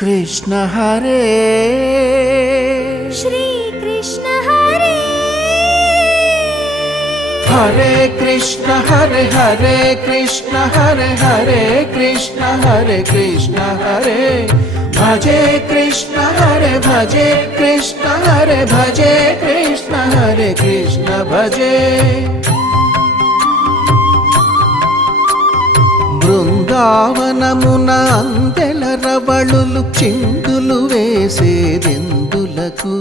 कृष्ण हरे श्री कृष्ण हरे हरे कृष्ण हरे हरे कृष्ण हरे हरे कृष्ण हरे भजे कृष्ण हरे भजे कृष्ण हरे भजे कृष्ण हरे कृष्ण भजे బృందావనమున అందెల రవళులు చిందులు వేసేదెందులకు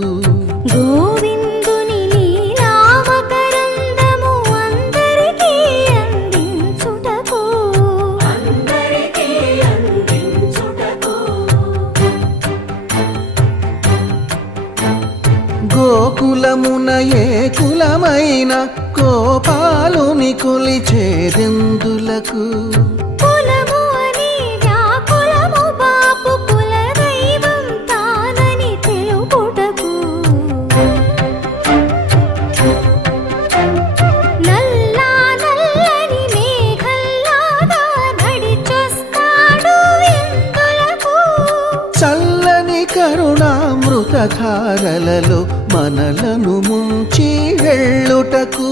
గోవిందుని లీలావకరందము అందరికీ అందించుటకు గోకులమున ఏ కులమైన గోపాలుని కొలిచేదెందులకు కులము అని వ్యాకులము బాపు కుల దైవం తానని తెలుపుటకు నల్లా నల్లని మేఘల్లాగా నడిచొస్తాడు ఎందులకు చల్లని కరుణామృతధారలలో మనలను ముంచి వెళ్ళుటకు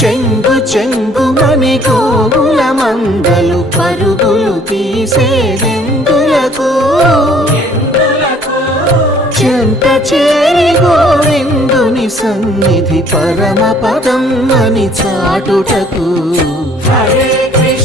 చెంగు చెంగుమని గోవుల మందలు పరుగులు తీసేదెందులకు చెంత చేరి గోవిందుని సన్నిధి పరమ పదం అని చాటుటకు హరే కృష్ణ